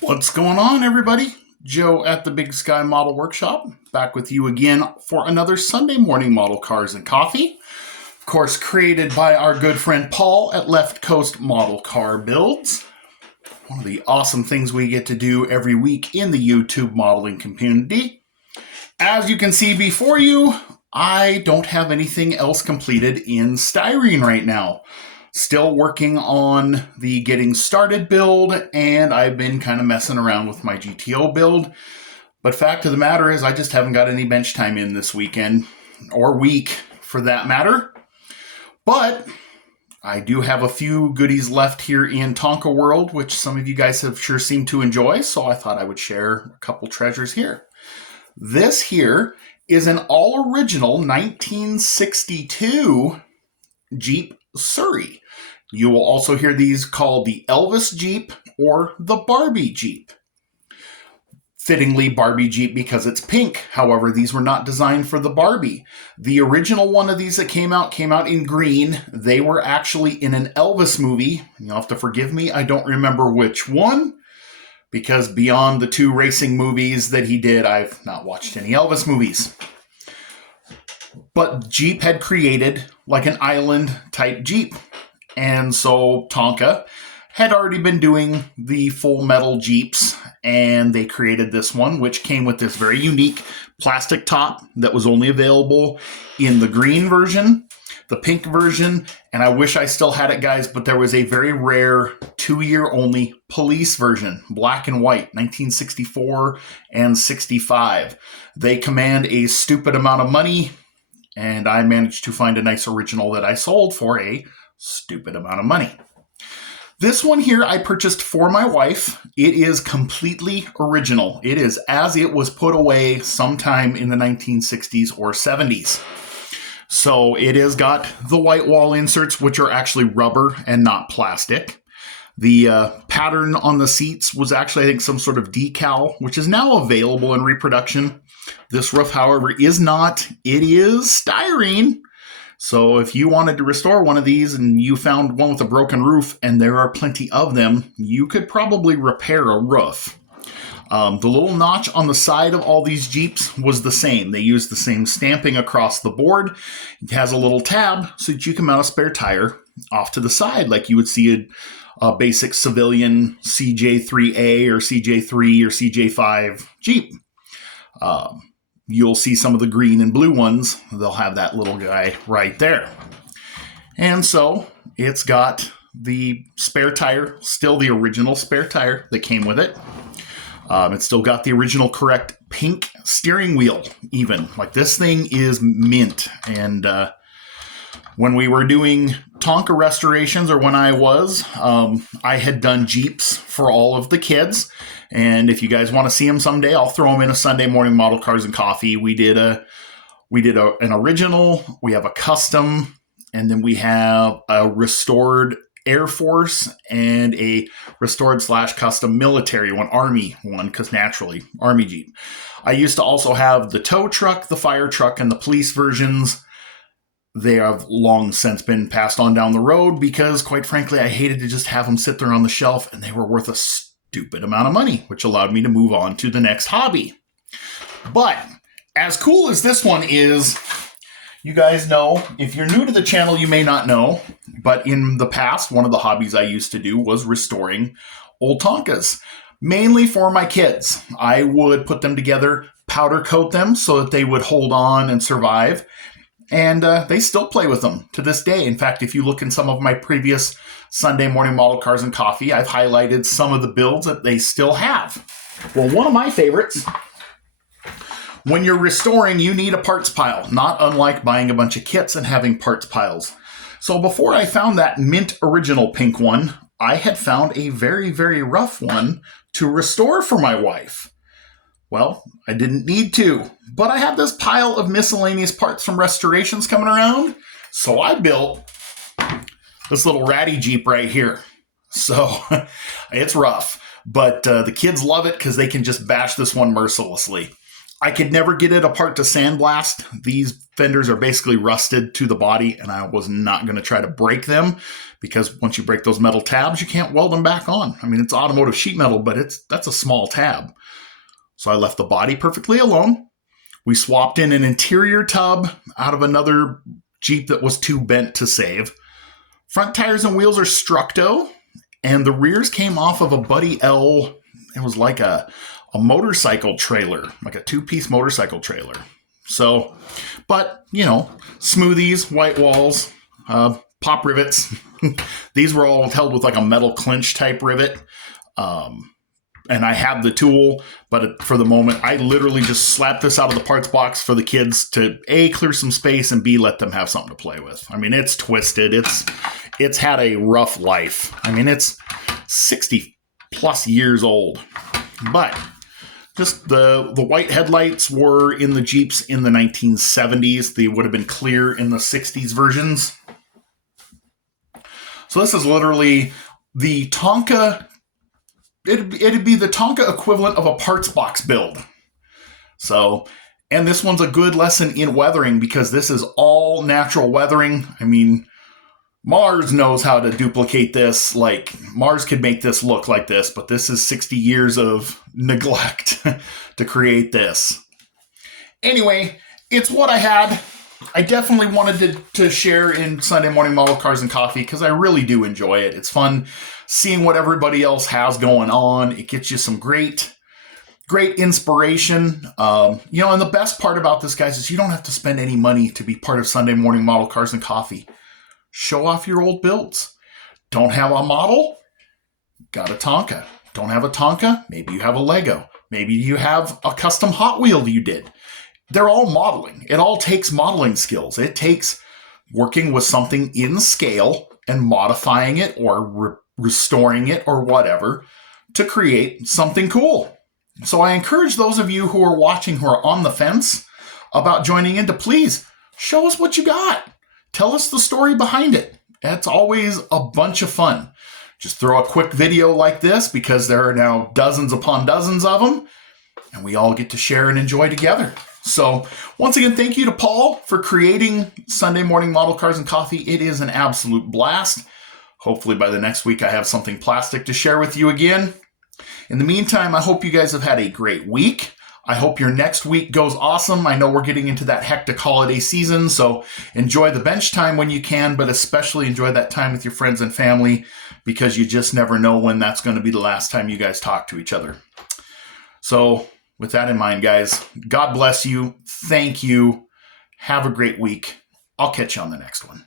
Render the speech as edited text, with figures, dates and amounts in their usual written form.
What's going on, everybody? Joe at the Big Sky Model Workshop, back with you again for another Sunday morning model cars and coffee. Of course, created by our good friend Paul at Left Coast Model Car Builds. One of the awesome things we get to do every week in the YouTube modeling community. As you can see before you, I don't have anything else completed in styrene right now. Still working on the getting started build, and I've been kind of messing around with my GTO build. But fact of the matter is I just haven't got any bench time in this weekend, or week for that matter. But I do have a few goodies left here in Tonka World, which some of you guys have sure seemed to enjoy, so I thought I would share a couple treasures here. This here is an all-original 1962 Jeep Surrey. You will also hear these called the Elvis Jeep or the Barbie Jeep. Fittingly Barbie Jeep because it's pink. However, these were not designed for the Barbie. The original one of these that came out in green. They were actually in an Elvis movie. You'll have to forgive me, I don't remember which one, because beyond the two racing movies that he did, I've not watched any Elvis movies. But Jeep had created like an island type Jeep. And so Tonka had already been doing the full metal Jeeps, and they created this one, which came with this very unique plastic top that was only available in the green version, the pink version, and I wish I still had it, guys, but there was a very rare 2-year only police version, black and white, 1964 and 65. They command a stupid amount of money, and I managed to find a nice original that I sold for a stupid amount of money. This one here I purchased for my wife. It is completely original. It is as it was put away sometime in the 1960s or 70s. So it has got the white wall inserts, which are actually rubber and not plastic. The pattern on the seats was actually, I think, some sort of decal, which is now available in reproduction. This roof, however, is not. It is styrene. So if you wanted to restore one of these and you found one with a broken roof, and there are plenty of them, you could probably repair a roof. The little notch on the side of all these Jeeps was the same. They used the same stamping across the board. It has a little tab so that you can mount a spare tire off to the side like you would see a basic civilian CJ3A or CJ3 or CJ5 Jeep. You'll see some of the green and blue ones. They'll have that little guy right there. And so it's got the spare tire, still the original spare tire that came with it. It's still got the original correct pink steering wheel even. Like, this thing is mint. And when we were doing Tonka restorations, or when I was, I had done Jeeps for all of the kids. And if you guys want to see them someday, I'll throw them in a Sunday morning model cars and coffee. We did an original, we have a custom, and then we have a restored Air Force and a restored / custom military one, Army one, because naturally, Army Jeep. I used to also have the tow truck, the fire truck, and the police versions. They have long since been passed on down the road because, quite frankly, I hated to just have them sit there on the shelf, and they were worth a stupid amount of money, which allowed me to move on to the next hobby. But as cool as this one is, you guys know, if you're new to the channel, you may not know, but in the past, one of the hobbies I used to do was restoring old Tonkas, mainly for my kids. I would put them together, powder coat them so that they would hold on and survive. And they still play with them to this day. In fact, if you look in some of my previous Sunday morning model cars and coffee, I've highlighted some of the builds that they still have. Well, one of my favorites, when you're restoring, you need a parts pile, not unlike buying a bunch of kits and having parts piles. So before I found that mint original pink one, I had found a very, very rough one to restore for my wife. Well, I didn't need to, but I had this pile of miscellaneous parts from restorations coming around, so I built this little ratty Jeep right here. So it's rough, but the kids love it because they can just bash this one mercilessly. I could never get it apart to sandblast. These fenders are basically rusted to the body, and I was not going to try to break them because once you break those metal tabs, you can't weld them back on. I mean, it's automotive sheet metal, but that's a small tab. So I left the body perfectly alone. We swapped in an interior tub out of another Jeep that was too bent to save. Front tires and wheels are Structo, and the rears came off of a Buddy L. It was like a motorcycle trailer, like a two-piece motorcycle trailer. So, but, you know, smoothies, white walls, pop rivets. These were all held with like a metal clinch type rivet. And I have the tool, but for the moment, I literally just slapped this out of the parts box for the kids to A, clear some space, and B, let them have something to play with. I mean, it's twisted. It's had a rough life. I mean, it's 60 plus years old. But just the white headlights were in the Jeeps in the 1970s. They would have been clear in the 60s versions. So this is literally the Tonka. It'd be the Tonka equivalent of a parts box build. So, and this one's a good lesson in weathering because this is all natural weathering. I mean, Mars knows how to duplicate this. Like, Mars could make this look like this, but this is 60 years of neglect to create this. Anyway, it's what I had. I definitely wanted to share in Sunday Morning Model Cars and Coffee because I really do enjoy it. It's fun seeing what everybody else has going on. It gets you some great inspiration. And the best part about this, guys, is you don't have to spend any money to be part of Sunday Morning Model Cars and Coffee. Show off your old builds. Don't have a model? Got a Tonka. Don't have a Tonka? Maybe you have a Lego. Maybe you have a custom Hot Wheel you did. They're all modeling. It all takes modeling skills. It takes working with something in scale and modifying it or restoring it or whatever to create something cool. So I encourage those of you who are watching who are on the fence about joining in to please show us what you got. Tell us the story behind it. It's always a bunch of fun. Just throw a quick video like this because there are now dozens upon dozens of them, and we all get to share and enjoy together. So once again, thank you to Paul for creating Sunday Morning Model Cars and Coffee. It is an absolute blast. Hopefully by the next week I have something plastic to share with you again. In the meantime, I hope you guys have had a great week. I hope your next week goes awesome. I know we're getting into that hectic holiday season, so enjoy the bench time when you can, but especially enjoy that time with your friends and family because you just never know when that's going to be the last time you guys talk to each other. So with that in mind, guys, God bless you. Thank you. Have a great week. I'll catch you on the next one.